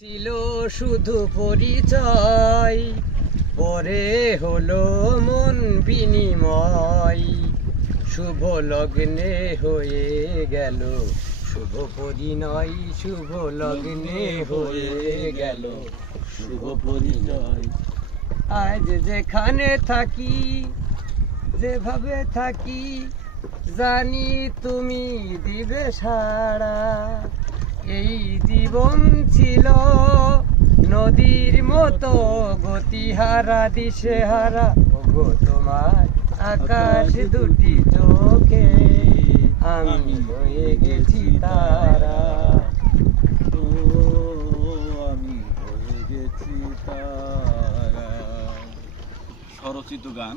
ছিল শুধু পরিচয়, পরে হলো মন বিনিময়। শুভ লগ্নে হয়ে গেল, শুভ পরিণয়, শুভ লগ্নে হয়ে গেল, শুভ পরিচয় আজ যেখানে থাকি, যেভাবে থাকি, জানি তুমি দিবে সাড়া। এই জীবন ছিল নদীর মতো গতিহারা দিশেহারা ওগো তোমার আকাশ দুটি চোখে আমি হয়ে গেছি তারা। আমি হয়ে গেছি তারা। স্বরচিত গান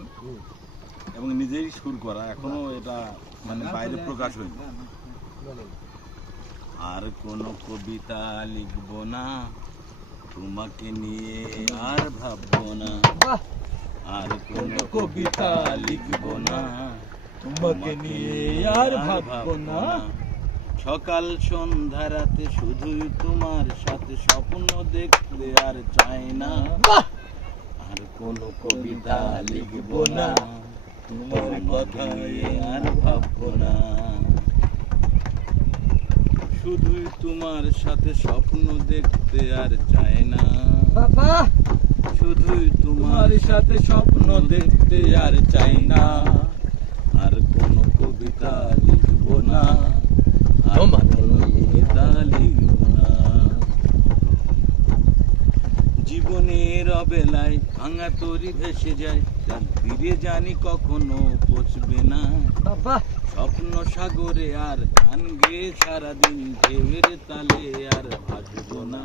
এবং নিজেই সুর করা এখনও এটা মানে বাইরে প্রকাশ হয়নি। আর কোনো কবিতা লিখব না। তোমাকে নিয়ে আর ভাববো না। আর কোনো কবিতা লিখব না। তোমাকে নিয়ে আর ভাববো না। সকাল সন্ধ্যা রাতে শুধুই তোমার সাথে স্বপ্ন দেখতে আর চাই না। আর কোনো কবিতা লিখব না। তোমার কথায় আর ভাববো না। শুধুই তোমার সাথে স্বপ্ন দেখতে আর চাই না। বাবা! শুধুই তোমার সাথে স্বপ্ন দেখতে আর চাই না। আর কোনো কবিতা লিখব না আর কোনো কবিতা লিখব না। জীবনের অবেলায় ভাঙা তরি ভেসে যায় তার তীরে জানি কখনো পচবে না। বাবা! স্বপ্ন সাগরে আর গান গেয়ে সারাদিন ঢেউয়ের তালে আর ভাসবো না।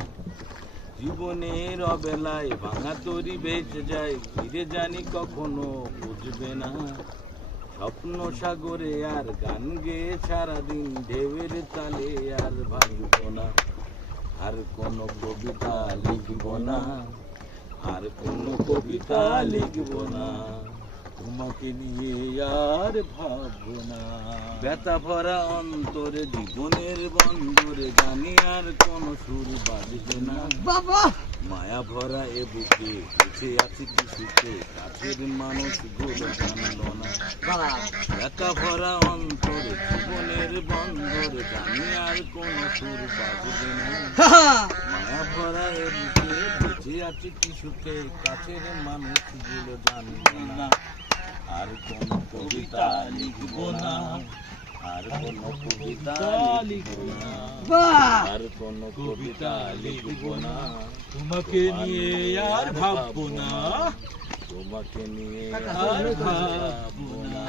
জীবনের অবেলায় ভাঙা তরি বেঁচে যায়, ফিরে জানি কখনো বুঝবে না। স্বপ্ন সাগরে আর গান গেয়ে সারাদিন ঢেউয়ের তালে আর ভাসবো না। আর কোনো কবিতা লিখব না, আর কোনো কবিতা লিখব না। তোমাকে নিয়ে আর ভাববো না ব্যথা ভরা অন্তরে জীবনের বন্ধরে জানি আর কোনো সুর বাজবে না। বাবা! মায়া ভরা এ বুকে বেঁচে আছে কিছুতে কাছের মানুষগুলো জানলো না। ব্যথা ভরা অন্তরে জীবনের বন্ধর জানি আর কোনো সুর বাজবে না। মায়া ভরা এ বুকে বেঁচে আছে কি সুখে কাছের মানুষগুলো জানবে না। আর কোন কবিতা লিখব না? আর কোন কবিতা লিখব না? আর কোন কবিতা লিখব না? তোমাকে নিয়ে আর ভাবব না। তোমাকে নিয়ে আর ভাবব না।